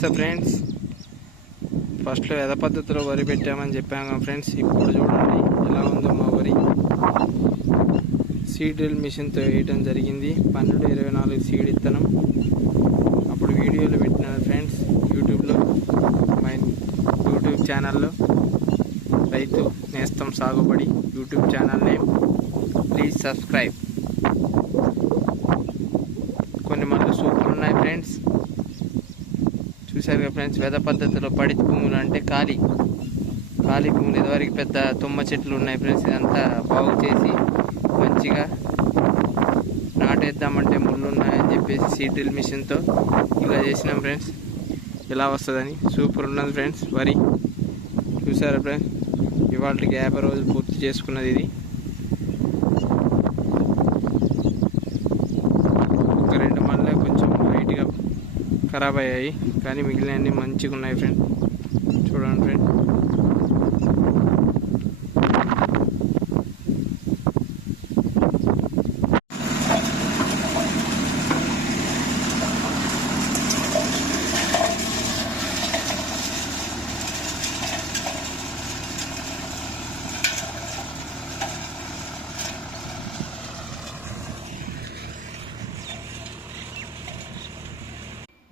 నమస్తే ఫ్రెండ్స్, ఫస్ట్లో యథ పద్ధతిలో వరి పెట్టామని చెప్పాము ఫ్రెండ్స్. ఇప్పుడు చూడండి ఎలా ఉందో మా వరి. సీడ్ డ్రిల్ మిషన్తో వేయటం జరిగింది. 1224 సీడ్ ఇత్తనం. అప్పుడు వీడియోలు పెట్టినాను ఫ్రెండ్స్ యూట్యూబ్లో, మై యూట్యూబ్ ఛానల్లో రైతు నేస్తం సాగుబడి YouTube channel name. Please subscribe. కొన్ని మంది సూపర్ ఉన్నాయి ఫ్రెండ్స్. చూసారు కదా ఫ్రెండ్స్, వెద పద్ధతిలో పడి భూములు అంటే ఖాళీ భూములు. ఇదివరకు పెద్ద తుమ్మ చెట్లు ఉన్నాయి ఫ్రెండ్స్. ఇదంతా బాగు చేసి మంచిగా నాటేద్దామంటే ముళ్ళు ఉన్నాయని చెప్పేసి సీడ్ డ్రిల్ మిషన్తో ఇలా చేసినాం ఫ్రెండ్స్. ఇలా వస్తుందని సూపర్ ఉన్నది ఫ్రెండ్స్ వరి. చూసారా ఫ్రెండ్స్, ఇవాళకి 50 రోజులు పూర్తి చేసుకున్నది ఇది. ఒక 2 మళ్ళీ కొంచెం లైట్గా ఖరాబ్ అయ్యాయి, కానీ మిగిలినవన్నీ మంచిగా ఉన్నాయి ఫ్రెండ్. చూడండి ఫ్రెండ్,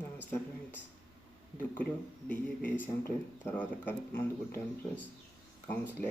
నమస్తే ఫ్రెండ్స్. దుక్కులో డిఏపి వేసాం ఫ్రెండ్స్. తర్వాత కలుపు మందు కొట్టాం ఫ్రెండ్స్. కౌన్సిల్